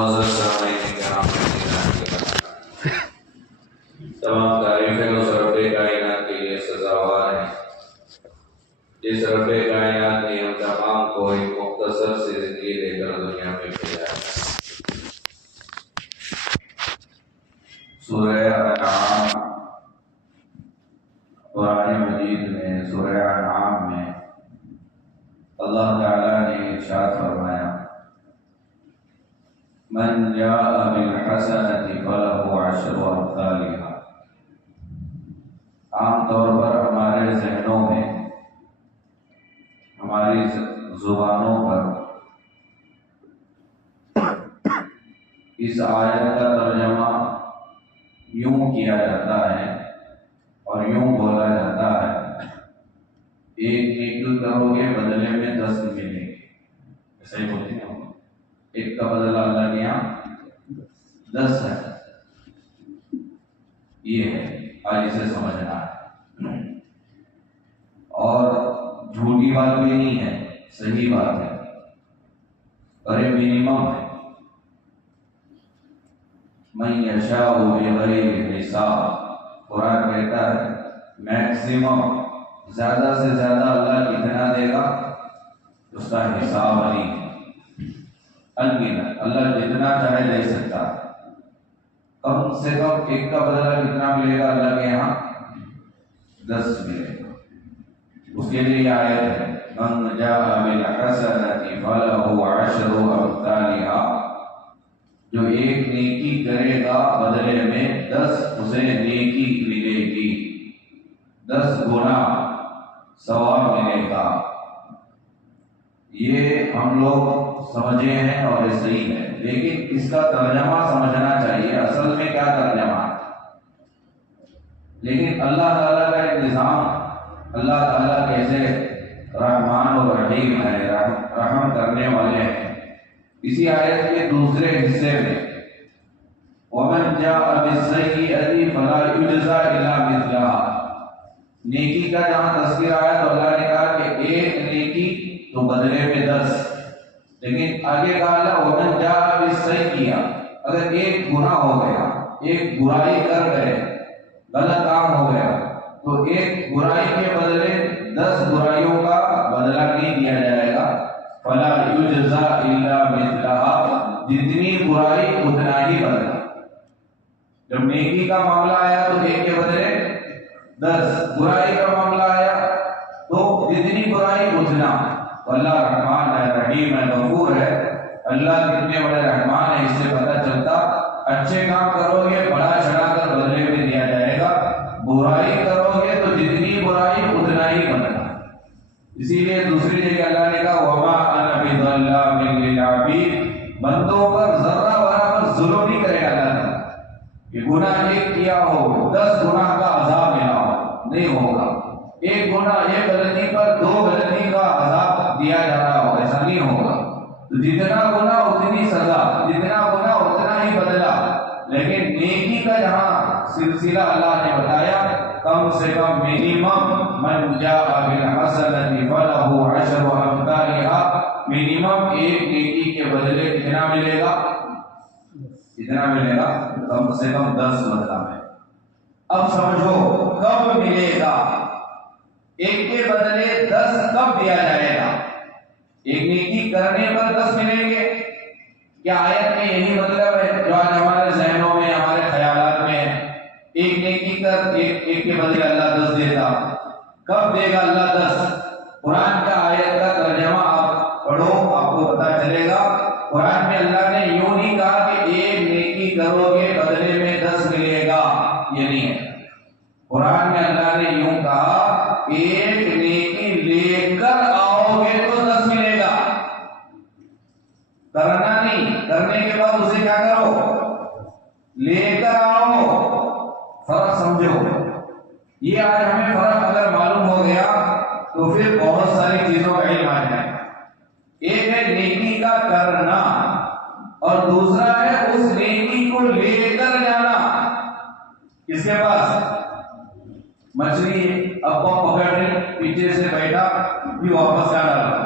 معزز سامعین کرام، تمام تعریفیں اس رب کائنات کے لیے سزاوار ہیں جس رب کائنات نے ہم تمام کو ایک مختصر سی زندگی دے کر دنیا میں بھیجا ہے۔ سورہ انعام، قرآن مجید میں سورہ انعام میں اللہ تعالیٰ نے ارشاد فرمایا، من جاء بالحسنۃ فلہ عشر امثالھا۔ عام طور پر ہمارے ذہنوں میں، ہماری زبانوں پر اس آیت کا ترجمہ یوں کیا جاتا ہے اور یوں بولا جاتا ہے، ایک نیکی کرو گے بدلے میں 10 ملیں گے۔ ایسا ہی بولتے ہیں، ایک کا بدلہ اللہ کے یہاں 10 ہے۔ یہ ہے، آج اسے سمجھنا ہے، اور جھوٹی بات بھی نہیں ہے، صحیح بات ہے، اور یہ منیمم ہے۔ من یشاء بغیر حساب، قرآن کہتا ہے میکسیمم، زیادہ سے زیادہ اللہ کتنا دے گا اس کا حساب نہیں ہے، انگنت، اللہ جتنا چاہے دے سکتا ہے۔ کم سے کم ایک کا بدلہ کتنا ملے گا اللہ کے یہاں؟ 10 ملے گا۔ اس کے لیے یہ آیت ہے، من جاء بالحسنۃ فلہ عشر امثالھا، جو ایک نیکی کرے گا بدلے میں 10 اسے نیکی ملے گی، 10 گنا ثواب ملے گا۔ یہ ہم لوگ سمجھے ہیں اور یہ صحیح ہے، لیکن اس کا ترجمہ سمجھنا چاہیے، اصل میں کیا ترجمہ ہے۔ لیکن اللہ تعالیٰ کا ایک نظام، اللہ تعالیٰ کیسے رحمان و رحیم ہے، رحم کرنے والے ہیں۔ اسی آیت کے دوسرے حصے میں وَمَنْ جَاءَ بِالسَّيِّئَةِ فَلَا يُجْزَىٰ إِلَّا مِثْلَهَا، نیکی کا جہاں تذکر آیا تو اللہ نے کہا کہ ایک نیکی تو بدلے میں 10، لیکن آگے کہا اللہ وَمَنْ جَاءَ بِالسَّيِّئَةِ، اگر ایک گناہ ہو گیا، ایک برائی کر گئے، غلط کام ہو گیا، تو ایک برائی کے بدلے 10 برائیوں کا بدلہ نہیں دیا جائے گا۔ فَلَا يُجْزَىٰ إِلَّا مِثْلَهَا، جتنی برائی اتنا ہی بدلہ۔ جب نیکی کا معاملہ آیا تو ایک کے بدلے 10، برائی کا معاملہ آیا تو جتنی برائی اتنا۔ اللہ رحمان ہے، رحیم ہے، غفور ہے، اللہ کتنے بڑے رحمان ہے، اس سے پتہ چلتا اچھے کام کرو گے بڑا چڑھا کر بدلے میں دیا جائے گا، برائی کرو گے تو جتنی برائی اتنا ہی بدلہ۔ اسی لیے دوسری جگہ اللہ نے کہا وَمَا أَنَا بِظَلَّامٍ لِّلْعَبِيدِ، بندوں پر ذرہ برابر ظلم نہیں کرے گا اللہ تعالیٰ کہ گناہ ایک کیا ہو 10 گناہ کا عذاب ملا ہو، نہیں ہوگا۔ ایک گناہ، ایک غلطی پر 2 غلطی کا عذاب دیا جا رہا ہو، ایسا نہیں ہوگا۔ تو جتنا گناہ اتنی سزا، جتنا گناہ اتنا ہی بدلا۔ لیکن نیکی کا جہاں سلسلہ اللہ نے بتایا، کم سے کم منیمم من جاء بالحسنۃ فلہ عشر امثالھا، منیمم ایک نیکی کے بدلے کتنا ملے گا؟ کتنا ملے گا؟ کم سے کم 10 بدلہ ہے۔ اب سمجھو کب ملے گا، ایک کے بدلے 10 کب دیا جائے گا؟ ایک نیکی کرنے پر 10 ملیں گے؟ کیا آیت میں یہی مطلب ہے جو آج ہمارے ذہنوں میں، ہمارے خیالات میں ہے؟ ایک نیکی کر، ایک کے بدلے اللہ 10 دیتا۔ کب دے گا اللہ 10؟ قرآن کا آیت کا ترجمہ آپ پڑھو، آپ کو پتہ چلے گا۔ قرآن میں اللہ نے یوں نہیں کہا کہ ایک نیکی کرو گے بدلے میں 10 ملے گا، یہ نہیں ہے۔ قرآن میں اللہ نے یوں کہا ایک نیکی لے کر آؤ گے تو 10 ملے گا، کرنا نہیں، کرنے کے بعد اسے کیا کرو؟ لے کر آؤ۔ فرق سمجھو، یہ آج ہمیں فرق اگر معلوم ہو گیا تو پھر بہت ساری چیزوں کا علم آ جائے۔ ایک ہے نیکی کا کرنا اور دوسرا ہے اس نیکی کو لے کر جانا۔ کس کے پاس؟ مچھلی ابا پکڑ رہی، پیچھے سے بیٹھا بھی واپس کیا ڈالا؟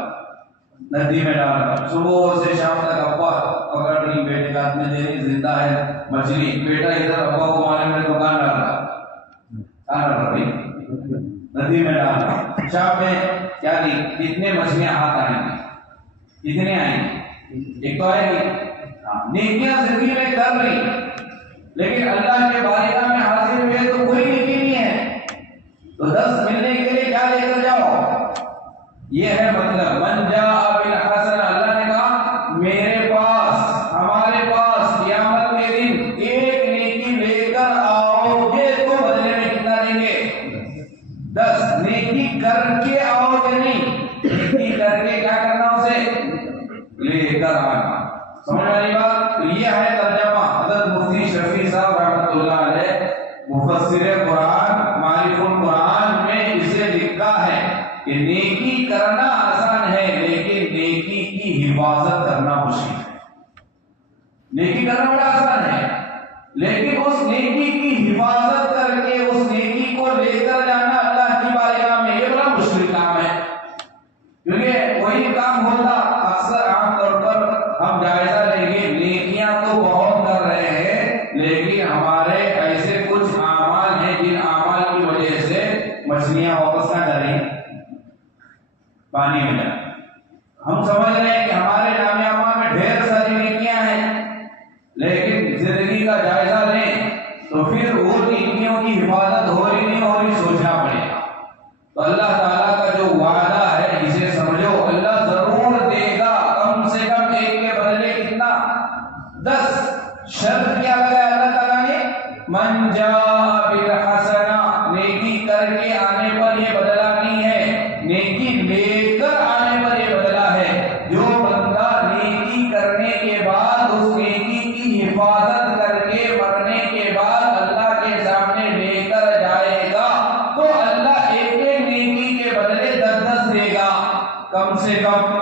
ندی میں ڈالا۔ صبح سے شام تک ابا پکڑ رہی، بیٹھے ایک آدمی دینی زندہ ہے مچھلی، بیٹا ادھر ابا کو معلوم ہے دکان ڈال رہا بھائی ندی میں ڈال رہا، شام میں کیا کتنے مچھلیاں ہاتھ آئیں گی، کتنے آئیں گی، ایک تو آئے گی۔ نیکیاں زندگی میں کر رہی لیکن اللہ کے بارگاہ میں حاضر ہوئے تو کوئی نیکی نہیں ہے، تو 10 ملنے کے لیے کیا لے کر جاؤ، یہ ہے مطلب۔ من جاء بالحسنہ، اللہ نے کہا میرے پاس، ہمارے پاس قیامت کے دن ایک نیکی لے کر آؤ گے تو بدلے میں کتنا دیں گے؟ 10۔ نیکی کر کے آؤ گے نہیں، نیکی کر کے کیا کرنا، اسے لے کر آنا۔ سمجھ آئی بات؟ تو یہ ہے ترجمہ حضرت مفتی شفیع صاحب رحمۃ اللہ علیہ مفسر قرآن معرف القرآن میں اسے لکھا ہے کہ نیکی کرنا آسان ہے لیکن نیکی کی حفاظت کرنا مشکل ہے۔ نیکی کرنا بڑا آسان ہے لیکن اس نیکی کی حفاظت کر کے اس نیکی کو لے کر جانا اللہ کی بارگاہ میں یہ بڑا مشکل کام ہے، کیونکہ وہی کام ہوتا اکثر عام طور پر ہم جائزہ لیں گے، نیکیاں تو بہت کر رہے ہیں لیکن ہمارے ایسے کچھ اعمال ہیں جن اعمال کی وجہ سے مچھلیاں واپس نہ ڈالیں پانی میں جائیں۔ ہم سمجھ رہے ہیں کہ ہمارے جامع اعمال میں ڈھیر ساری نیکیاں ہیں لیکن زندگی کا جائزہ لیں تو پھر وہ نیکیوں کی حفاظت ہو رہی نہیں ہو رہی سوچنا پڑے گا۔ تو اللہ تعالیٰ کا جو وعدہ ہے اسے سمجھو، اللہ ضرور دے گا، کم سے کم ایک کے بدلے کتنا؟ 10۔ شرط کیا لگایا اللہ تعالیٰ نے؟ من جاء بالحسنہ، نیکی کر کے آنے پر یہ بدلہ نہیں ہے، نیکی لے کر آنے پر یہ بدلہ ہے۔ جو بندہ نیکی کرنے کے بعد اس نیکی کی حفاظت کر کے مرنے کے بعد اللہ کے سامنے لے کر جائے گا تو اللہ ایک ایک نیکی کے بدلے 10 دے گا کم سے کم۔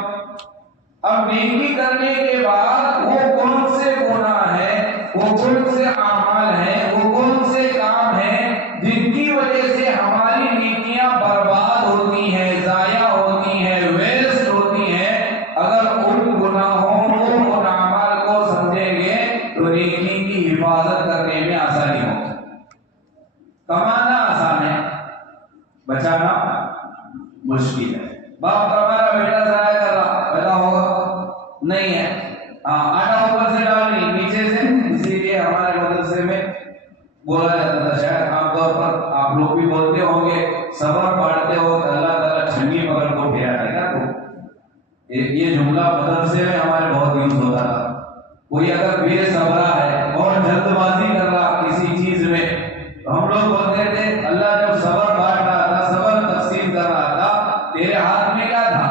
اب نیکی کرنے کے بعد وہ کون سے گناہ ہیں، وہ کون سے اعمال ہیں، وہ کون سے کام ہیں جن کی وجہ سے ہماری نیکیاں برباد ہوتی ہیں، ضائع ہوتی ہیں، ویسٹ ہوتی ہیں، اگر ان گناہوں کو، ان اعمال کو سمجھیں گے تو نیکی کی حفاظت کرنے میں آسانی ہوگی۔ کمانا آسان ہے، بچانا مشکل ہے۔ باپ کا ہمارا بیٹا ضائع کر رہا، پیدا ہوگا نہیں ہے، آٹا اوپر سے ڈالنی نیچے سے، اسی لیے ہمارے مدرسے میں بولا جاتا تھا، شاید عام طور پر آپ لوگ بھی بولتے ہوں گے، صبر پڑھتے ہو اللہ تعالیٰ چھنی پکڑ کو پھیرا دے گا۔ تو یہ جملہ مدرسے میں ہمارے بہت یوز ہوتا تھا۔ کوئی اگر بے صبرا ہے اور جلد بازی کر رہا کسی چیز میں تو ہم لوگ بولتے تھے اللہ جب صبر بانٹ رہا تھا، صبر تقسیم کر رہا تھا، تیرے ہاتھ میں کیا تھا؟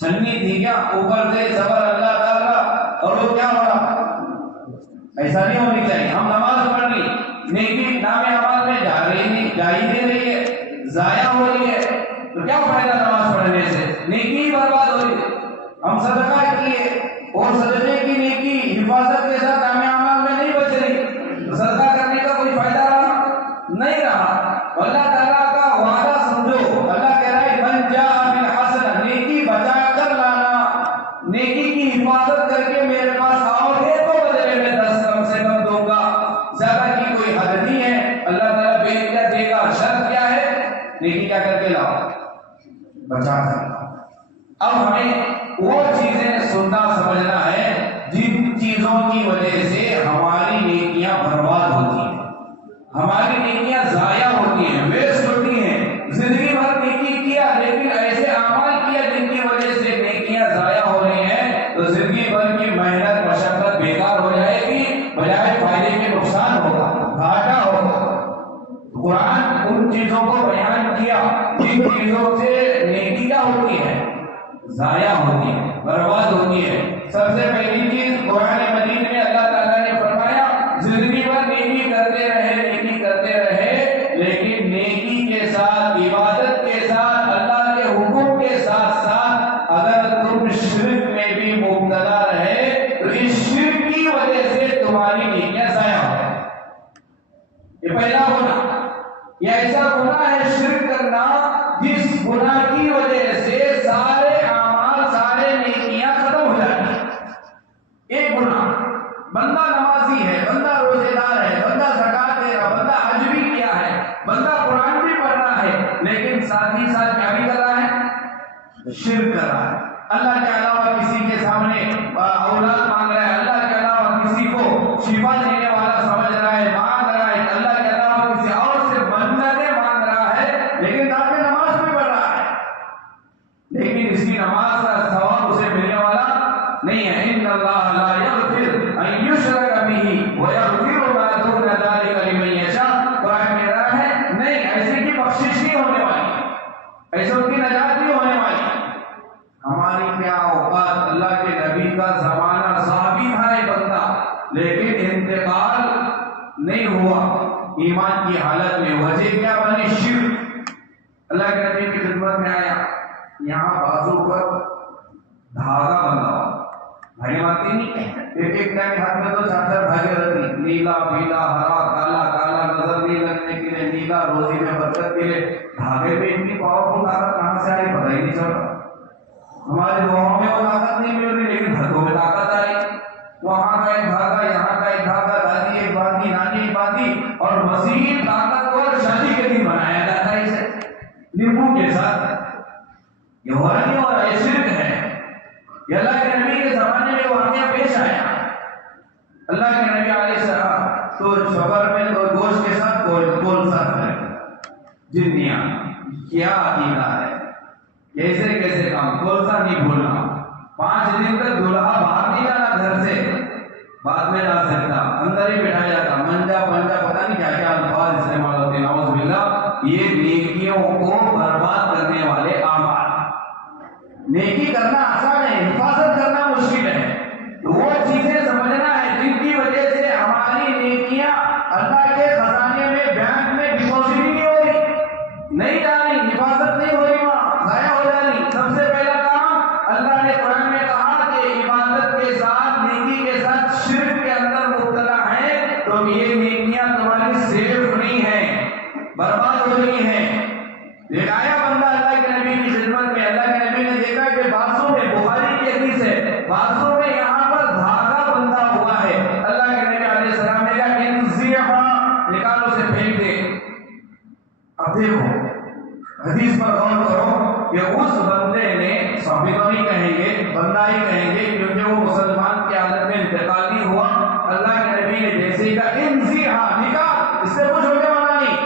چھنی تھی کیا؟ اوپر سے صبر اللہ ڈال رہا اور وہ کیا ہو رہا؟ ایسا نہیں ہونی چاہیے۔ ہم نماز پڑھ رہی، نیکی نام اعمال میں جا رہی نہیں، جا ہی نہیں رہی ہے، ضائع ہو رہی ہے، تو کیا فائدہ نماز پڑھنے سے؟ نیکی ہی برباد ہو رہی ہے۔ ہم صدقہ کیے اور صدقے کی نیکی حفاظت کے ساتھ نام اعمال میں نہیں بچ رہی، تو صدقہ کرنے کا کوئی فائدہ رہا نہیں رہا۔ اللہ تعالیٰ کا وعدہ سمجھو، اللہ کہہ رہا ہے من جاء بالحسنہ، نیکی بچا کر لانا، نیکی کی حفاظت کر کے میرے پاس آؤ گے تو بدلے میں 10 کم سے کم دوں گا، زیادہ کی کوئی حد نہیں ہے۔ اللہ تعالیٰ بے کیا دے گا، شرط کیا ہے؟ نیکی کیا کر کے لاؤ، بچا کر لاؤ۔ اب ہمیں وہ چیزیں سننا سمجھنا ہے جن چیزوں کی وجہ سے ہماری نیکیاں برباد ہوتی ہیں، ہماری نیکیاں ضائع ہوتی ہیں، ویسٹ ہوتی ہیں۔ زندگی بھر نیکی کیا لیکن ایسے اعمال کیا جن کی وجہ سے نیکیاں ضائع ہو رہی ہیں تو زندگی بھر کی محنت مشقت بیکار ہو جائے گی، بجائے فائدے کے نقصان ہوگا، گھاٹا ہوگا۔ قرآن ان چیزوں کو بیان کیا جن چیزوں سے نیکی کیا ہوتی ہے، ضائع ہوتی ہے، برباد ہوتی ہے۔ سب سے پہلی چیز قرآن مجید میں اللہ تعالیٰ نے فرمایا زندگی بھر نیکی کرتے رہے، نیکی کرتے رہے، لیکن نیکی کے ساتھ، عبادت کے ساتھ، اللہ کے حکم کے ساتھ ساتھ اگر تم شرک میں بھی مبتلا رہے تو اس شرک کی وجہ سے تمہاری نیکیاں ضائع ہو جائیں۔ یہ پہلا گناہ، یہ ایسا گناہ ہے شرک کرنا جس گناہ کی وجہ سے سارے اعمال، سارے نیکیاں ختم ہو جاتی ہیں۔ ایک گناہ بندہ نمازی ہے، بندہ روزے دار ہے، بندہ زکات دے رہا، بندہ حج بھی کیا ہے، بندہ قرآن بھی پڑھ رہا ہے، لیکن ساتھ ہی ساتھ کیا بھی کر رہا ہے؟ شرک کر رہا ہے۔ اللہ کے علاوہ کسی کے سامنے اولاد مانگ رہا ہے، اللہ کے علاوہ کسی کو شفا دینے والا سمجھ رہا ہے، مانگ رہا ہے، اللہ کے علاوہ کسی اور سے منتیں مانگ رہا ہے، لیکن رات میں نماز بھی پڑھ رہا ہے، لیکن اس کی نماز کا ثواب اسے ملنے والا نہیں ہے۔ ان اللہ لا یغفر ان یشرک بہ ویغفر ما دون ذلک لمن یشاء، قرآن کہہ رہا ہے نہیں، ایسے کی بخشش نہیں ہونے والی، ایسوں کی نجات نہیں ہونے والی۔ ہماری کیا اوقات، اللہ کے نبی کا زمانہ صحابی تھا ایک بندہ، لیکن انتقال نہیں ہوا ایمان کی حالت میں، وجہ کیا بنی؟ شرک۔ اللہ کے نبی کی خدمت میں آیا، یہاں بازو پر دھاگا بندھا ہوا، دھاگے باندھتے نہیں، ایک ٹائم ہاتھ میں تو 4 دھاگے رکھتی، نیلا پیلا ہرا کالا، کالا نظر نہیں لگنے کے لیے، نیلا روزی میں برکت کے لیے۔ دھاگے میں اتنی پاورفل طاقت کہاں سے آئی پتہ ہی نہیں چلتا۔ ہمارے دعاؤں میں وہ طاقت نہیں مل رہی، لیکن دھاگوں میں طاقت آئی۔ وہاں کا ایک دھاگا، یہاں کا ایک دھاگا، دادی ایک باندھی، نانی ایک باندھی، اور مزید طاقت اور شادی کے دن بنایا جاتا ہے اسے لیمبو کے ساتھ۔ یہ ہو رہا نہیں ہو رہا، یہ شرک ہے۔ یہ اللہ کے نبی کے زمانے میں واقعہ پیش آیا۔ اللہ کے نبی علیہ السلام تو صبر میں تو گوشت کے ساتھ کول ساتھ ہے، جنیاں کیا عقیدہ ہے، کیسے کیسے کام، کول سا نہیں بھولنا، 5 دن تک دلہا باہر نہیں جانا گھر سے، بعد میں جا سکتا، اندر ہی بیٹھا جاتا، منجا پنجا پتہ نہیں کیا کیا الفاظ استعمال ہوتے ہیں، نعوذ باللہ۔ یہ نیکیوں کو برباد کرنے والے اعمال۔ نیکی کرنا آسان ہے، حفاظت کرنا مشکل ہے۔ وہ چیزیں سمجھنا ہے جن کی وجہ سے ہماری نیکیاں اللہ کے خزانے میں، بینک میں ڈپوزٹ ہی نہیں ہو رہی، نہیں جانی، حفاظت نہیں ہو رہی، وہاں ضائع ہو جانی۔ سب سے پہلا کام اللہ نے قرآن میں کہا کہ عبادت کے ساتھ، نیکی کے ساتھ شرک کے اندر مبتلا ہے تو یہ نیکیاں تمہاری سیف نہیں ہیں، برباد ہو رہی ہیں۔ ایک آیا بندہ اللہ کے نبی کی خدمت میں، اللہ کے نبی نے دیکھا کہ بازو میں، بخاری کی حدیث ہے، بازو میں یہاں پر دھاگا بندھا ہوا ہے۔ اللہ کے نبی علیہ السلام نے کہا انزعها، نکالو سے پھینک دے۔ اب دیکھو حدیث پر غور کرو کہ اس بندے نے، صحابی تو نہیں کہیں گے، بندہ ہی کہیں گے کیونکہ وہ مسلمان کی حالت میں انتقال نہیں ہوا۔ اللہ کے نبی نے جیسے ہی کہا انزعها، نکال، اس سے کچھ ہونے والا نہیں،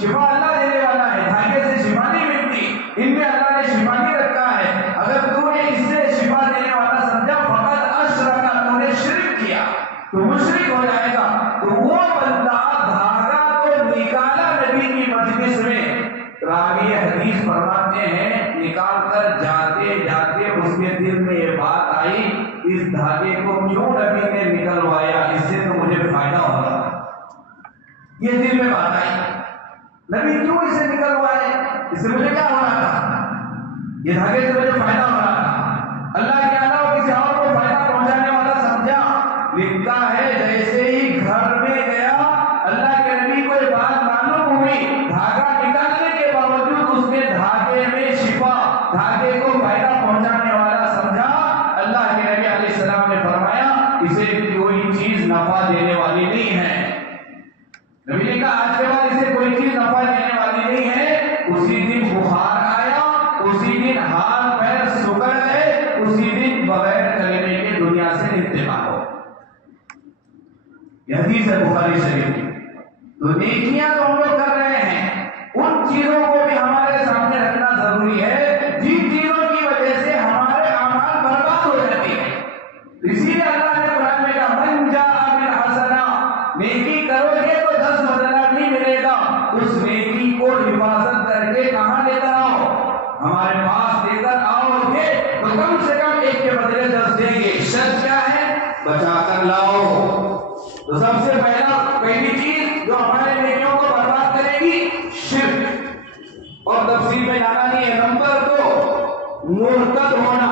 شفا اللہ دینے والا ہے، دھاگے سے شفا نہیں ملتی، ان میں اللہ نے شفا نہیں رکھا ہے۔ اگر تو نے اس سے شفا دینے والا سمجھا، فقط اشرک، تو نے شرک کیا، تو مشرک ہو جائے گا۔ تو وہ بندہ دھاگا کو نکالا نبی کی مجلس میں، راوی حدیث فرماتے ہیں نکال کر جاتے جاتے اس کے دل میں یہ بات آئی، اس دھاگے کو کیوں نبی نے نکلوایا، اس سے تو مجھے فائدہ ہو رہا ہے۔ یہ دل میں بات آئی، نبی کیوں اسے نکلوائے، اس سے مجھے کیا ہو رہا تھا، یہ دھاگے سے مجھے فائدہ ہو رہا تھا، اللہ کے علاوہ کسی اور کو فائدہ پہنچانے والا سمجھا۔ لکھتا ہے جیسے ہی گھر میں گیا، اللہ کے نبی کو یہ بات معلوم ہوئی، دھاگا نکالنے کے باوجود اس نے دھاگے میں شفا، دھاگے کو فائدہ پہنچانے والا سمجھا۔ اللہ کے نبی علیہ السلام نے فرمایا اسے کوئی چیز نفع دینے والی نہیں ہے۔ نبی نے کہا آج کے بعد اسے کوئی چیز نفع دینے والی نہیں ہے۔ اسی دن بخار آیا، اسی دن ہاتھ پیر سکڑ گئے، اسی دن بغیر کلمے کے دنیا سے انتقال ہو۔ یہ حدیث ہے بخاری شریف کی۔ تو نیکیاں تو ہم لوگ کر رہے ہیں، ان چیزوں کو بھی ہمارے سامنے رکھنا ضروری ہے جن چیزوں کی وجہ سے ہمارے اعمال برباد ہو جاتے ہیں۔ اسی لیے اللہ نے قرآن میں کہا من جاء بالحسنہ، نیکی کرو گے تو 10 بدلہ نہیں ملے گا، اس نیکی کو حفاظت کر کے کہاں لے کر آؤ، ہمارے پاس لے کر آؤ گے تو کم سے کم 1 کے بدلے 10 دیں گے۔ شرط کیا ہے؟ بچا کر لاؤ۔ تو سب سے پہلی چیز جو ہمارے نیکیوں کو برباد کرے گی، شرک، اور تفصیل میں جانا نہیں ہے۔ نمبر 2 مرتد ہونا،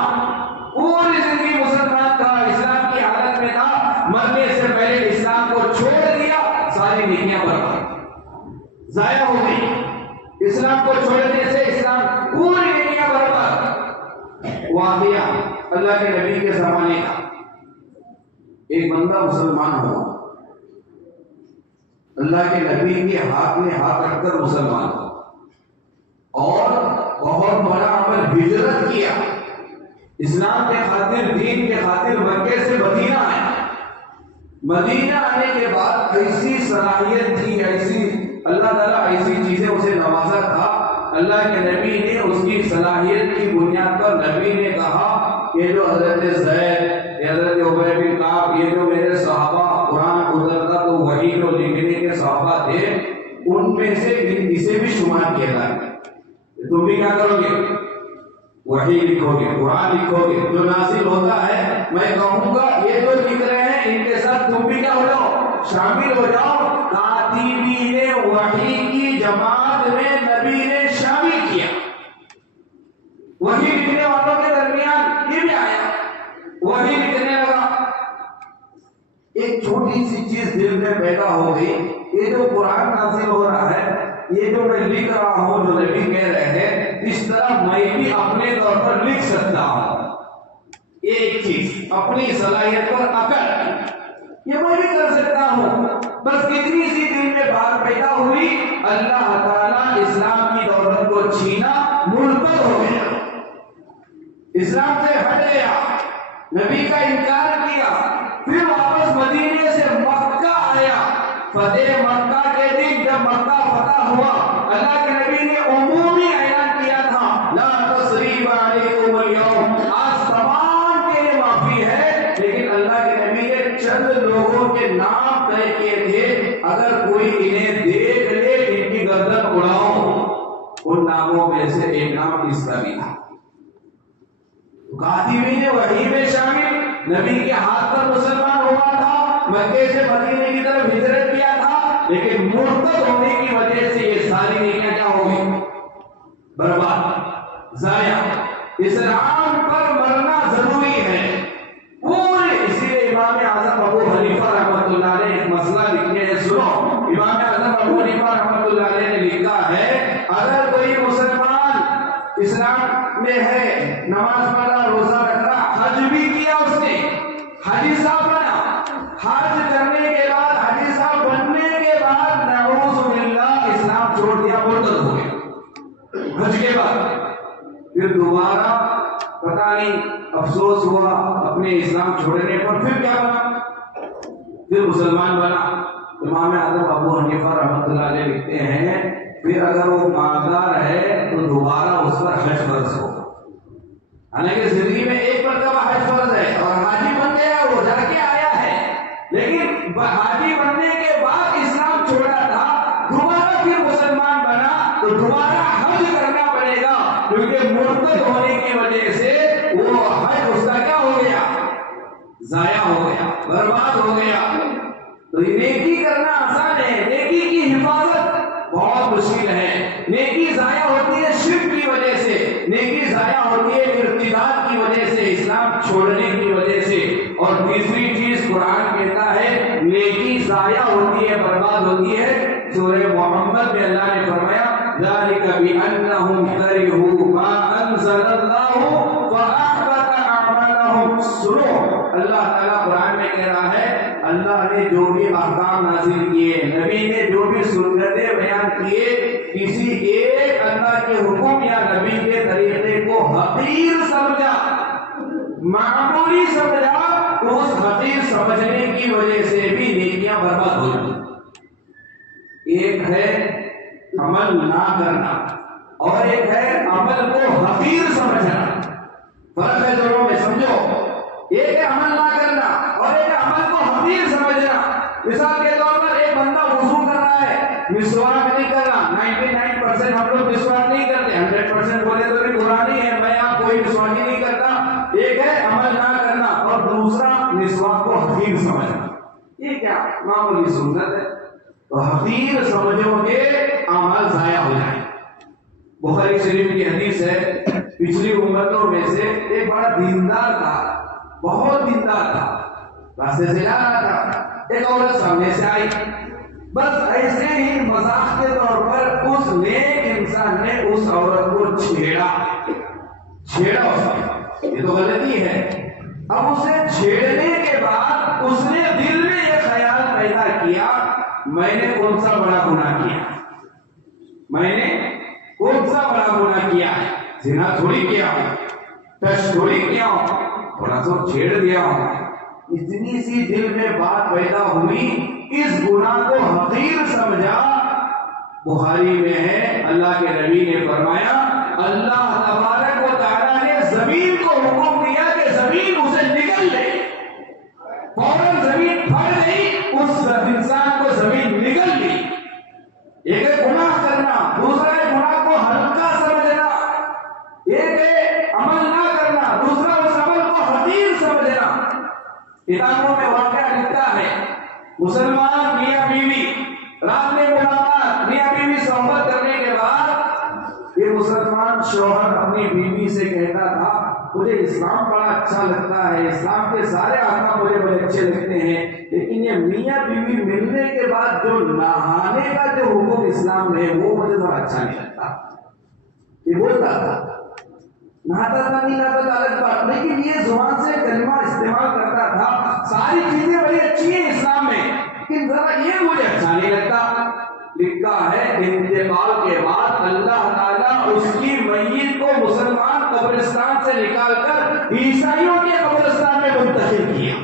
پوری زندگی مسلمان تھا، اسلام کی حالت میں تھا، مرنے سے پہلے اسلام کو چھوڑ دیا، ساری نیکیاں برباد، ضائع ہو گئی۔ اسلام کو چھوڑنے سے اسلام پوری نیکیاں برباد۔ واقعہ اللہ کے نبی کے زمانے کا، ایک بندہ مسلمان ہوا، اللہ کے نبی کے ہاتھ میں ہاتھ رکھ کر مسلمان ہوا اور بہت بڑا عمل ہجرت کیا، اسلام کے خاطر، دین کے خاطر مکے سے مدینہ آیا۔ مدینہ آنے کے بعد ایسی صلاحیت تھی، ایسی اللہ تعالیٰ ایسی چیزیں اسے نوازا تھا، اللہ کے نبی نے اس کی صلاحیت کی بنیاد پر نبی نے کہا کہ جو حضرت زید، حضرت عبید بن کعب، یہ جو میرے صحابہ قرآن اترتا تو وحی کو لکھنے کے صحابہ تھے، ان میں سے اسے بھی شمار کیا جائے۔ تم بھی کیا کرو گے؟ وحی لکھو گے، قرآن لکھو گے، جو نازل ہوتا ہے میں کہوں گا یہ جو لکھ رہے ہیں ان کے ساتھ تم بھی کیا ہو جاؤ؟ شامل ہو جاؤ۔ کاتبین وحی کی جماعت میں نبی نے شامل کیا۔ وحی لکھنے والوں کے درمیان یہ بھی آیا، وحی لکھنے لگا۔ ایک چھوٹی سی چیز دل میں پیدا ہو گئی، یہ جو قرآن نازل ہو رہا ہے، یہ جو میں لکھ رہا ہوں، جو نبی کہہ رہے ہیں، اس طرح میں بھی اپنے طور پر لکھ سکتا ہوں۔ ایک چیز اپنی صلاحیت پر عقل، یہ میں بھی کر سکتا ہوں۔ بس کتنی سی دل میں بات پیدا ہوئی، اللہ تعالیٰ اسلام کی دولت کو چھینا، مرتد ہو گیا، اسلام سے ہٹ گیا، نبی کا انکار کیا، پھر واپس مدینے سے مکہ آیا۔ فتح مکہ کے دن جب مکہ فتح ہوا، اللہ کے نبی نے عمومی اعلان کیا تھا، لا تثریب علیکم اليوم، آج تمام کے لیے معافی ہے، لیکن اللہ کے نبی نے چند لوگوں کے نام طے کیے تھے، اگر کوئی انہیں دیکھ لے ان کی گردن اڑاؤ۔ ان ناموں میں سے ایک نام اس کا بھی تھا۔ کاتبین وحی میں شامل، نبی کے ہاتھ پر مسلمان ہوا تھا، مکے سے مدینے کی طرف ہجرت کیا تھا، لیکن مرتد ہونے کی وجہ سے یہ ساری نیکیاں کیا ہو گئی؟ برباد، ضائع۔ اسلام پر مرنا ضروری ہے پورے۔ اسی لیے امام اعظم ابو حنیفہ رحمۃ اللہ علیہ ایک مسئلہ لکھتے ہیں، سنو۔ امام اعظم ابو حنیفہ رحمۃ اللہ علیہ نے لکھا ہے، اگر کوئی مسلمان اسلام میں ہے، نماز پڑھا، روزہ رکھا، حج بھی کیا، اس نے حاجی صاحب بنا، حج کرنے کے بعد، حاجی صاحب بننے کے بعد نعوذ باللہ اسلام چھوڑ دیا، مرتد ہو گیا حج کے بعد، پھر دوبارہ پتہ نہیں افسوس ہوا اپنے اسلام چھوڑنے پر، پھر کیا بنا؟ پھر مسلمان بنا۔ امام اعظم ابو حنیفہ رحمۃ اللہ علیہ لکھتے ہیں، پھر اگر وہ مالدار ہے تو دوبارہ اس پر حج فرض ہو۔ حالانکہ زندگی میں ایک مرتبہ حج فرض ہے اور حاجی بن گیا، وہ جا کے آیا ہے، لیکن حاجی بننے کے بعد اسلام چھوڑا تھا، دوبارہ پھر مسلمان بنا تو دوبارہ حج کرنا پڑے گا، کیونکہ مرتد ہونے کی وجہ سے وہ حج اس کا کیا ہو گیا؟ ضائع ہو گیا، برباد ہو گیا۔ تو نیکی کرنا آسان ہے، نیکی کی حفاظت بہت مشکل ہے۔ نیکی ضائع ہوتی ہے شرک کی وجہ سے، نیکی ضائع ہوتی ہے ارتداد کی وجہ سے، اسلام چھوڑنے کی وجہ سے۔ اور تیسری چیز قرآن کہتا ہے نیکی ضائع ہوتی ہے، برباد ہوتی ہے۔ سورہ محمد میں اللہ نے فرمایا، ذَلِكَ بِأَنَّهُمْ كَرِهُوا مَا أَنزَلَ اللَّهُ فَأَحْبَطَ أَعْمَالَهُمْ۔ سنو، اللہ تعالیٰ قرآن میں کہہ رہا ہے، اللہ نے جو بھی احکام نازل کیے، نبی نے جو بھی سنتیں بیان کیے، کسی ایک اللہ کے حکم یا نبی کے طریقے کو حقیر سمجھا، معمولی سمجھا، تو اس حقیر سمجھنے کی وجہ سے بھی نیکیاں برباد ہو جاتی۔ ایک ہے عمل نہ کرنا اور ایک ہے عمل کو حقیر سمجھنا، فرق ہے دونوں میں، سمجھو۔ ایک ہے عمل نہ کرنا اور ایک ہے عمل کو حقیر سمجھنا۔ مثال کے طور پر ایک بندہ وضو کر رہا ہے، مسواک نہیں کر رہا، 99% ہم لوگ مسواک نہیں کرتے، 100% بولے تو بھی برا نہیں ہے، میں آپ کوئی مسواک ہی نہیں کرتا۔ ایک ہے عمل نہ کرنا اور دوسرا مسواک کو حقیر سمجھنا۔ یہ کیا معمولی سنت ہے، تو حقیر سمجھو گے اعمال ضائع ہو جائیں۔ بخاری شریف کی حدیث ہے، پچھلی امتوں میں سے ایک بڑا دیندار تھا، بہت دیندار تھا، راستے سے جا رہا تھا، ایک عورت سامنے سے آئی، بس ایسے ہی مذاق کے طور پر اس نیک انسان نے اس عورت کو چھیڑا اس نے، یہ تو غلطی ہے۔ اب اسے چھیڑنے کے بعد اس نے دل میں یہ خیال پیدا کیا میں نے کون سا بڑا گناہ کیا، میں نے کون سا بڑا گناہ کیا ہے، زنا تھوڑی کیا ہوں، ٹچ تھوڑی کیا ہوں، تھوڑا سا چھیڑ دیا ہوں۔ اتنی سی دل میں بات پیدا ہوئی، اس گناہ کو حقیر سمجھا۔ بخاری میں ہے اللہ کے نبی نے فرمایا اللہ تبارک و تعالیٰ نے زمین کو حکم دیا کہ زمین اسے نگل لے، فوراً زمین پھٹ گئی، اس انسان کو زمین نگل لی۔ ایک ہے گناہ کرنا، دوسرا ہے گناہ کو ہلکا سمجھنا، ایک ہے عمل نہ کرنا، دوسرا اس عمل کو حقیر سمجھنا۔ کتابوں میں واقعہ لکھتا ہے مسلمان میاں بیوی رات میں ملاقات، میاں بیوی صحبت کرنے کے بعد یہ مسلمان شوہر اپنی بیوی سے کہتا تھا مجھے اسلام بڑا اچھا لگتا ہے، اسلام کے سارے احکام مجھے بڑے اچھے لگتے ہیں، لیکن یہ میاں بیوی ملنے کے بعد جو نہانے کا جو حکم اسلام ہے وہ مجھے ذرا اچھا نہیں لگتا۔ یہ بولتا تھا، نہاتا تھا نہیں نہاتا تھا الگ بات، لیکن یہ زبان سے کلمہ استعمال کرتا تھا ساری چیزیں بڑی اچھی ہیں اسلام میں، لیکن ذرا یہ مجھے اچھا نہیں لگتا۔ لکھا ہے انتقال کے بعد اللہ تعالیٰ اس کی میت کو مسلمان قبرستان سے نکال کر عیسائیوں کے قبرستان میں منتقل کیا۔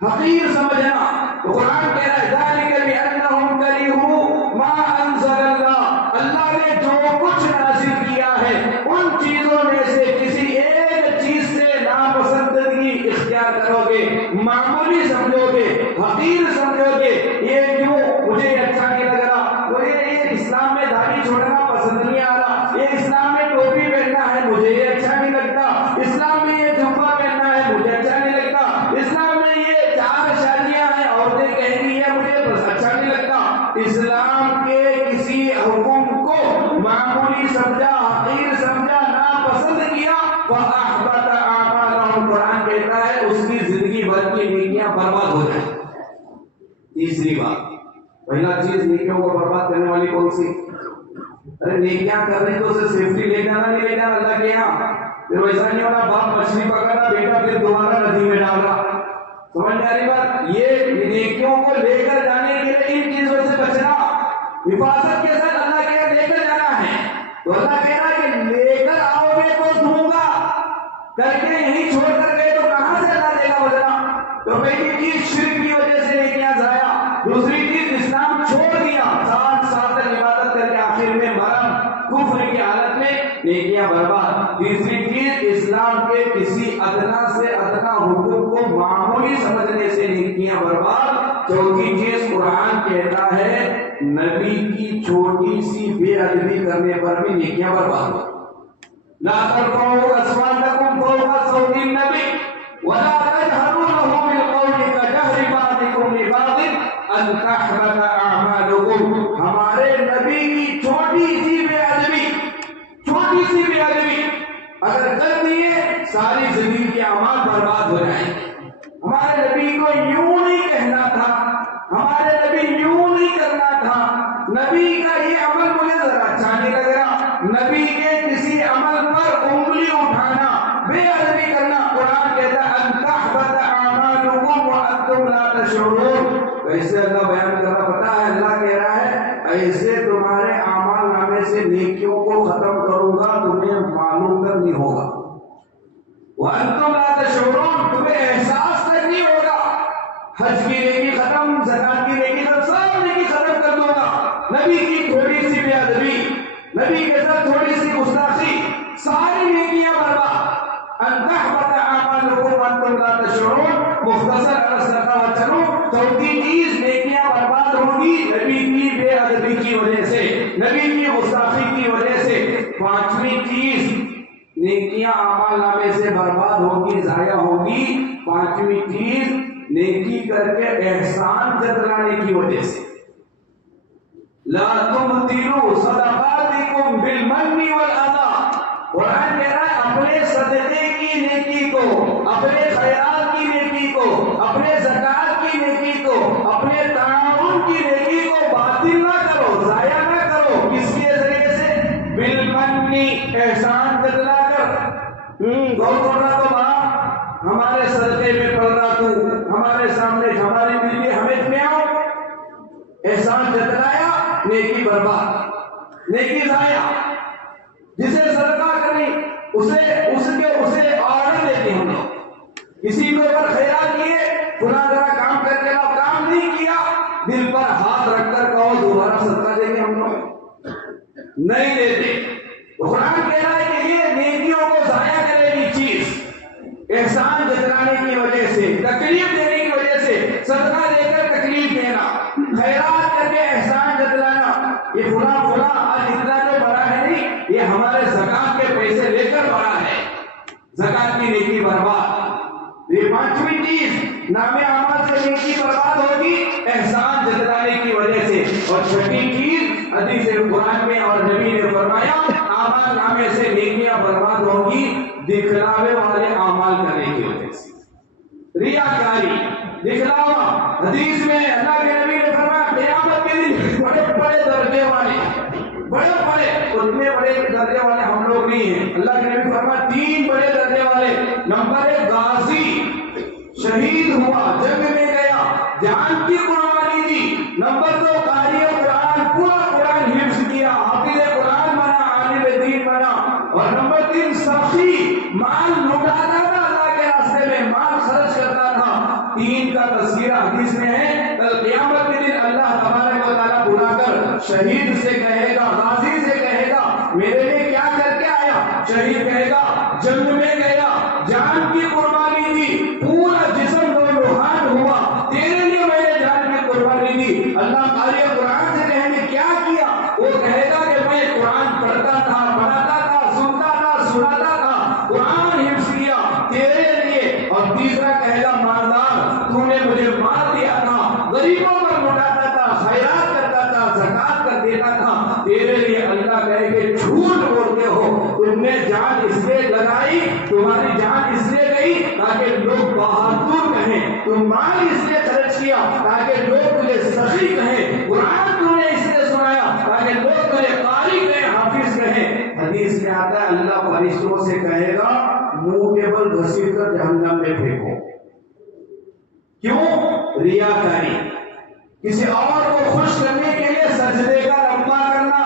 حقیر سمجھنا، قرآن کہہ رہا ہے ذالک بأنہم کرہوا ما انزل اللہ، اللہ نے جو کچھ نازل کیا ہے ان چیزوں میں سے کسی ایک چیز سے ناپسندگی اختیار کرو گے، معمولی سمجھو گے، حقیر سمجھو گے، یہ کیوں مجھے اچھا نہیں لگ رہا، مجھے یہ اسلام میں داڑھی چھوڑنا پسند نہیں آ رہا، یہ اسلام میں ٹوپی پہننا ہے مجھے یہ اچھا نہیں لگتا، اسلام میں یہ جھمکا پہننا ہے مجھے اچھا نہیں لگتا، اسلام میں یہ 4 شادیاں ہیں عورتیں کہیں گی یہ مجھے بس اچھا نہیں لگتا۔ اسلام کے کسی حکم کو معمولی سمجھا، حقیر سمجھا، ناپسند کیا، فَأَحْبَطَ أَعْمَالَهُمْ، قرآن کہتا ہے اس کی زندگی بھر کی نیکیاں برباد ہو جائیں۔ تیسری بات، پہلا چیز نیکیوں کو برباد کرنے والی کون سی؟ ارے نیکیاں کرنے تو اسے سیفٹی لے جانا نہیں لے جانا اللہ کے یہاں، پھر ویسا نہیں ہونا باپ مچھلی پکڑا بیٹا پھر دوبارہ ندی میں ڈالا، سمجھ میں آ رہی بات؟ یہ نیکیوں کو لے کر جانے کے لیے ان چیزوں سے بچنا، حفاظت کے ساتھ اللہ کے یہاں لے کر جانا ہے۔ تو اللہ کہہ رہا ہے کہ لے کر آؤ گے تو دوں گا، کر کے یہیں چھوڑ کر گئے تو کہاں سے اللہ دے گا بدلا؟ تو پہلی چیز شرک کی وجہ سے نیکیاں ضائع، دوسری چیز اسلام چھوڑ دیا، 7 سال تک عبادت کر کے آخر میں مرم کفر کی حالت میں نیکیاں برباد، تیسری چیز اسلام کے کسی ادنا سے ادنا حکم کو معمولی سمجھنے سے نیکیاں برباد، چوتھی چیز قرآن کہتا ہے نبی کی چھوٹی سی بے ادبی کرنے پر بھی نیکیاں برباد ہو۔ لا ترفعوا اصواتکم فوق صوت النبی ولا تجهروا له بالقول كجهر بعضكم لبعض ان تحبط اعمالكم، ہمارے نبی کی چھوٹی سی بے ادبی، چھوٹی سی بے ادبی اگر کر دیے ساری زندگی کے اعمال برباد ہو جائیں گے۔ ہمارے نبی کو یوں نہیں کہنا تھا، ہمارے نبی یوں نہیں کرنا تھا، نبی کا یہ عمل مجھے ذرا اچھا نہیں لگ رہا، نبی کے کسی عمل پر انگلی اٹھانا، بے ادبی کرنا، قرآن کہتا ہے ان تحبط اعمالکم وانتم لا تشعرون۔ کیسے اللہ بیان کر رہا پتا ہے؟ اللہ کہہ رہا ہے ایسے تمہارے اعمال نامے سے نیکیوں کو ختم کروں گا، تمہیں معلوم تک نہیں ہوگا، وانتم لا تشعرون، تمہیں احساس تک نہیں ہوگا۔ حج کی نیکی ختم، زکات کی نیکی ختم، سب نیکی ختم کر دوں گا، نبی کی تھوڑی سی بے ادبی، نبی کے ساتھ تھوڑی سی گستاخی، ساری نیکیاں برباد۔ ان تحبط اعمالکم وانتم لا تشعرون، مختصر عرض کرتا ہوا چلو، چوتھی چیز نیکیاں برباد ہوگی نبی کی بے ادبی کی وجہ سے، نبی کی گستاخی کی وجہ سے۔ پانچویں چیز نیکیاں اعمال نامے سے برباد ہوگی، ضائع ہوگی، پانچویں چیز نیکی کر کے احسان جتلانے کی وجہ سے۔ لا تبطلوا صدقاتکم بالمن والأذى، قرآن کہہ رہا ہے اپنے صدقے کی نیکی کو، اپنے خیرات کی نیکی کو، اپنے زکات کی نیکی کو، اپنے تعاون کی نیکی کو باطل نہ کرو، ضائع نہ کرو۔ کس کے ذریعے سے؟ بالمن، احسان جتلا کر۔ غور کرنا تو وہاں ہمارے صدقے میں پڑ رہا رہا تو ہمارے سامنے ہماری بیوی ہمیں میں آؤ، احسان جتلایا نیکی برباد، نیکی ضائع، جسے صدقہ کرنی اسے آڑے دیتے ہم لوگ، کسی کے اوپر خیرات کیے فلاں ذرا کام کر کے لاؤ، کام نہیں کیا دل پر ہاتھ رکھ کر کہو دوبارہ صدقہ دیں گے، ہم لوگ نہیں دیتے۔ قرآن کہہ رہا ہے کہ یہ نیکیوں کو ضائع کرے گی چیز، احسان جتلانے کی وجہ سے، تکلیف دینے کی وجہ سے، صدقہ دے کر تکلیف دینا، خیرات کر کے احسان جتلانا، یہ فلاں آج اتنا جو بڑا ہے نہیں، یہ ہمارے زکات کے پیسے لے کر بڑا ہے، زکات کی نیکی برباد۔ یہ پانچویں چیز نام اعمال سے نیکی برباد ہوگی احسان جتلانے کی وجہ سے، اور چھٹی چیز حدیث قرآن میں اور نبی نے فرمایا اعمال نامے سے نیکیاں برباد ہوگی دکھلاوے والے اعمال کرنے کی وجہ سے، ریاکاری، دکھلاوا۔ حدیث میں اللہ کے نبی نے فرمایا قیامت کے دن بڑے بڑے درجے والے، اتنے بڑے درجے والے ہم لوگ نہیں ہیں، اللہ کے نبی فرمایا 3 بڑے درجے والے۔ نمبر 1 غازی، شہید ہوا، جنگ میں گیا، جان کی قربانی دی۔ نمبر 2 قاری قرآن، پورا قرآن حفظ کیا، حافظ قرآن بنا، عالم دین بنا۔ اور نمبر 3 سخی، مال لٹاتا تھا اللہ کے راستے میں، مال خرچ کرتا تھا۔ 3 کا تذکرہ حدیث میں ہے، کل قیامت کے دن اللہ تبارک و تعالیٰ بلا کر شہید سے کہے گا، غازی سے کہے گا میرے لیے کیا کر کے آیا؟ شہید کہے گا جنگ میں گیا، جان کی قربانی دی، پورا جسم روحان ہوا، تیرے لیے میں نے جان کی قربانی دی۔ اللہ قاری قرآن سے کہیں گے کیا کیا؟ وہ کہے گا کہ میں قرآن پڑھتا تھا، پڑھاتا تھا، سنتا تھا، سناتا تھا، قرآن حفظ کیا تیرے لیے۔ اور تیسرا کہے گا مالدار تو نے مجھے مال دیا تھا، غریبوں پر لوٹاتا تھا، خیرات کرتا تھا، زکات کر دیتا تھا تیرے لیے۔ اللہ کہے کہ جھوٹ بولتے ہو، تم نے جان اس لیے لگائی، تمہاری جان اس لیے گئی تاکہ لوگ بہادر کہیں، تم مال اس لیے خرچ کیا تاکہ لوگ تجھے سخی کہیں، قرآن تم نے اس لیے سنایا تاکہ لوگ تجھے قاری کہیں، حافظ کہیں۔ حدیث میں آتا ہے اللہ فرشتوں سے کہے گا منہ کے بل گھسیٹ کر جہنم میں پھینکو۔ کیوں؟ ریاکاری، کسی اور کو خوش کرنے کے لیے سجدے کا لمبا کرنا،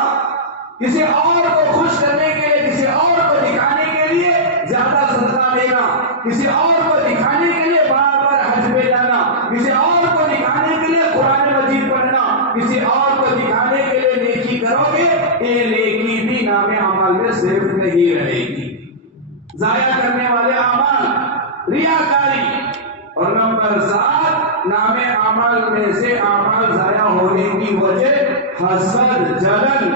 کسی اور کو خوش کرنے کے لیے، کسی اور کو دکھانے کے لیے زیادہ صدقہ دینا، کسی اور کو دکھانے کے لیے بار بار حج پہ جانا، کسی اور کو دکھانے کے لیے قرآن مجید پڑھنا، کسی اور کو دکھانے کے لیے نیکی کرو گے، یہ نیکی بھی نام اعمال میں صرف نہیں رہے گی۔ ضائع کرنے والے اعمال، ریاکاری۔ اور نمبر 7 نام اعمال میں سے اعمال ضائع ہونے کی وجہ حسد، جلن،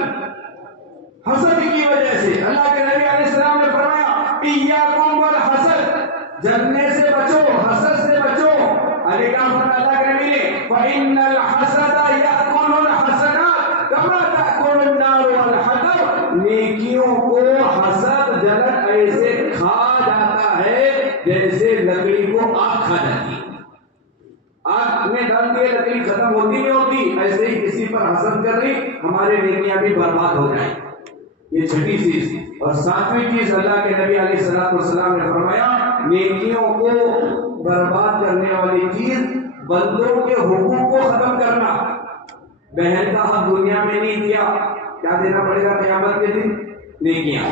حسد کی وجہ سے۔ اللہ کے نبی علیہ السلام نے فرمایا ایاکم والحسد، جلنے سے بچو، حسد سے بچو۔ علی کا فرمان اللہ کے نبی نے فإن الحسد یأکل الحسنات کما تأکل النار والحطب، نیکیوں کو حسد، جلن ایسے کھا جاتا ہے جیسے لکڑی کو آگ کھا جاتی ہے۔ آگ میں ڈال کے لکڑی ختم ہوتی نہیں ہوتی، ایسے ہی کسی پر حسد کر رہی ہمارے نیکیاں بھی برباد ہو جائیں۔ یہ چھٹی چیز۔ اور 7ویں چیز اللہ کے نبی علیہ السلام نے فرمایا نیکیوں کو برباد کرنے والی چیز بندوں کے حقوق کو ختم کرنا۔ بہن کا حق دنیا میں نہیں دیا، کیا دینا پڑے گا قیامت کے دن؟ نیکیاں۔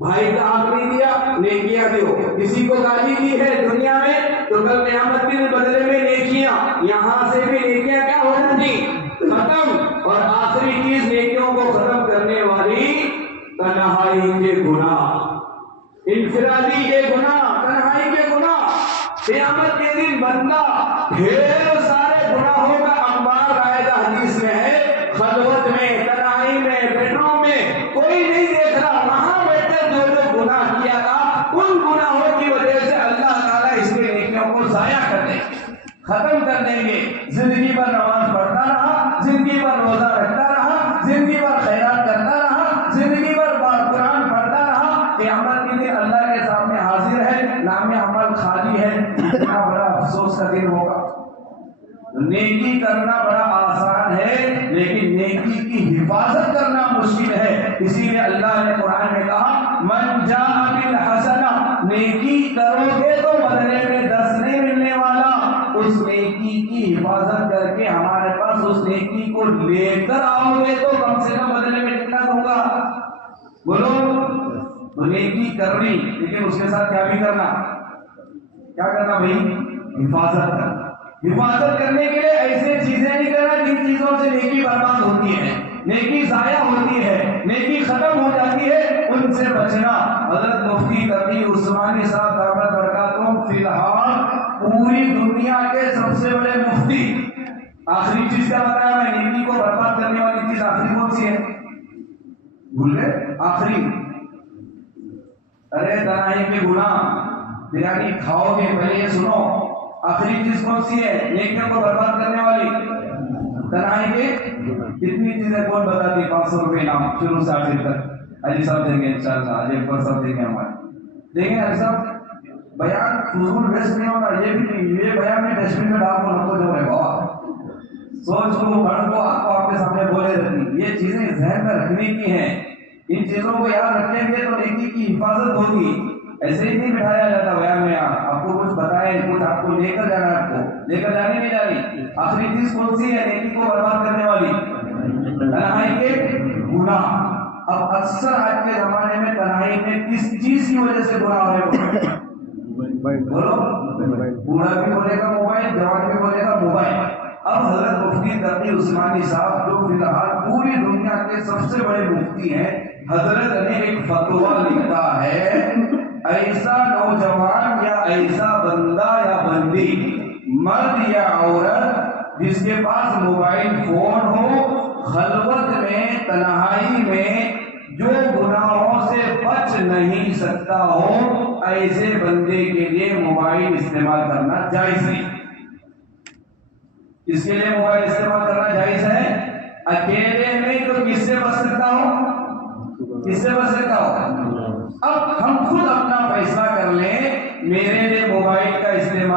بھائی کا حق نہیں دیا، نیکیاں دیو۔ کسی کو گالی دی ہے دنیا میں تو کل قیامت کے بدلے میں نیکیاں، یہاں سے بھی نیکیاں کیا ہو جاتی؟ ختم۔ اور آخری چیز نیکیوں کو ختم کرنے والی تنہائی کے گناہ، انفرادی کے گناہ، تنہائی کے گناہ۔ قیامت کے دن بندہ ڈھیر سارے گناہوں کا انبار لائے گا، حدیث میں ہے خلوت میں، تنہائی میں، بیڈروم میں، کوئی نہیں دیکھ رہا، وہاں بیٹھ کر جو جو گناہ کیا تھا ان گناہوں کی وجہ سے اللہ تعالیٰ اس کے نیکیوں کو ضائع کر دیں گے، ختم کر دیں گے۔ زندگی بھر نماز پڑھتا رہا، زندگی بھر روزہ رکھتا رہا، زندگی بھر خیرات کرتا رہا، زندگی بھر قرآن پڑھتا رہا، قیامت کے دن اللہ کے سامنے حاضر ہے، نام عمل خالی ہے، کتنا بڑا افسوس کا دن ہوگا۔ نیکی کرنا بڑا آسان ہے لیکن نیکی کی حفاظت کرنا مشکل ہے۔ اسی لیے اللہ نے قرآن میں کہا من جاء بالحسنہ، نیکی کرو گے تو بدلے میں 10 نہیں ملنے والا، اس نیکی کی حفاظت کر کے ہمارے پاس اس نیکی کو لے کر آؤ گے تو کم سے کم بدلے میں کتنا دوں گا؟ بولو. تو نیکی کرنی، لیکن اس کے ساتھ کیا بھی کرنا؟ کیا کرنا بھائی؟ حفاظت کرنا. حفاظت کرنے کے لیے ایسے چیزیں نہیں کرنا جن چیزوں سے نیکی برباد ہوتی ہے، نیکی ضائع ہوتی ہے، نیکی ختم ہو جاتی ہے، ان سے بچنا. حضرت مفتی تقی عثمانی صاحب دامت برکاتہم فی الحال پوری دنیا کے سب سے بڑے مفتی. آخری چیز کیا بتایا میں؟ نیکی کو برباد کرنے والی چیز آخری کون سی ہے؟ بھول گئے؟ آخری، ارے تنہائی کے گناہ، بریانی کھاؤ گے، پہلے یہ سنو آخری چیز کون سی ہے نیکیوں کو برباد کرنے والی؟ تنہائی کے. کتنی چیزیں کون بتاتی؟ 500 روپے انعام شروع سے آخر تک. حاجی صاحب دیں گے انشاءاللہ، حاجی اکبر صاحب دیں گے، ہمارے دیں گے. حاجی صاحب بیان فضول ویسٹ نہیں ہوگا، یہ بھی یہ بیان میں ڈسٹ بن میں ڈال کو رکھو جو ہے بابا. سوچ کو پڑھ کو آپ کے سامنے بولے رہتی، یہ چیزیں ذہن میں رکھنے کی ہیں. ان چیزوں کو یاد رکھیں گے تو نیکی کی حفاظت ہوگی. ایسے ہی نہیں بٹھایا جاتا بیان میں. آپ کو کچھ بتائیں، کچھ آپ کو لے کر جانا ہے، آپ کو لے کر جانی نہیں جانی. آخری چیز کون سی ہے نیکی کو برباد کرنے والی؟ تنہائی کے گناہ. اب اکثر آج کے زمانے میں تنہائی میں کس چیز کی وجہ سے گناہ ہو رہے ہیں؟ بولو. بوڑھا بھی بولے گا موبائل، جوان بھی بولے گا موبائل. اب حضرت مفتی تقی عثمانی صاحب جو فی الحال پوری دنیا کے سب سے بڑے مفتی ہیں، حضرت نے ایک فتویٰ لکھا ہے، ایسا نوجوان یا ایسا بندہ یا بندی، مرد یا عورت جس کے پاس موبائل فون ہو، خلوت میں تنہائی میں جو گناہوں سے بچ نہیں سکتا ہو، ایسے بندے کے لیے موبائل استعمال کرنا جائز نہیں. اس کے لیے موبائل استعمال کرنا جائز ہے. اکیلے میں تو کس سے بچ سکتا ہوں؟ کس سے بچ سکتا ہوں؟ اب ہم خود اپنا فیصلہ کر لیں، میرے لیے موبائل کا استعمال